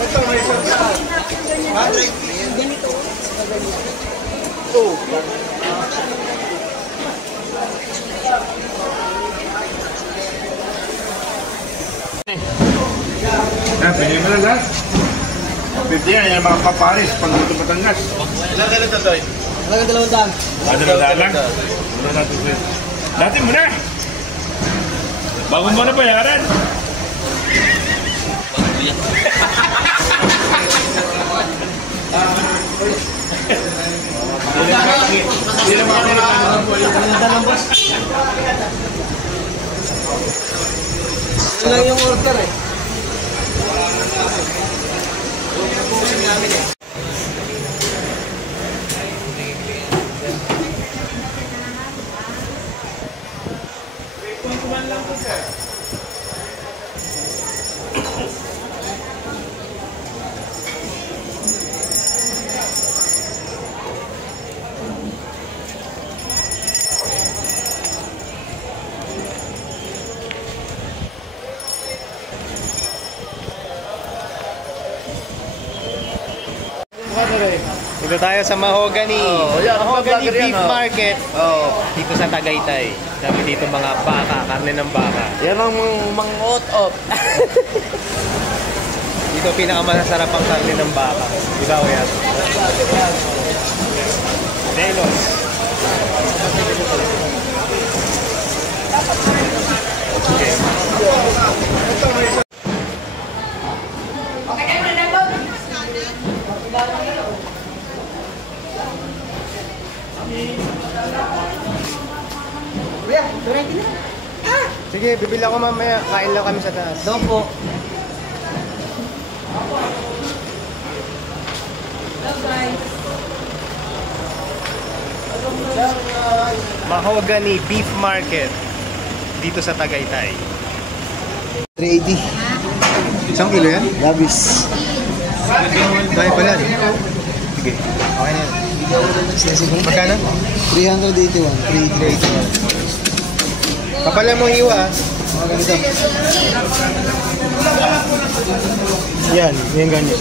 Ito may sarap. Ganito. Oh. Pwede mo na lahat. Pwede yan, yung mga paparis pag dito Batangas. Ilang kailan ito, Toy? Halagang 200. Dalawang lang. Dati mo na. Bago mo na bayaran. Ito lang yung order eh. Dito tayo sa Mahogany. Mahogany Beef Market. Dito sa Tagaytay. Dami dito mga baka, karne ng baka. Yan ang mga ot-ot. Dito pinakamasarap ang karne ng baka. Diba o yan? Delos. Okay. Kuya, ready na. Sige, bibili ako mamaya. Kain lang kami sa taas. Doon po. Mahogany Beef Market. Dito sa Tagaytay. 380. Isang kilo yan? Labis. Dahil pala. Sige. Okay na yan. Magkano? 381. 381. Kapala mo hiwa. Mga ganito. Yan, yan ganyan.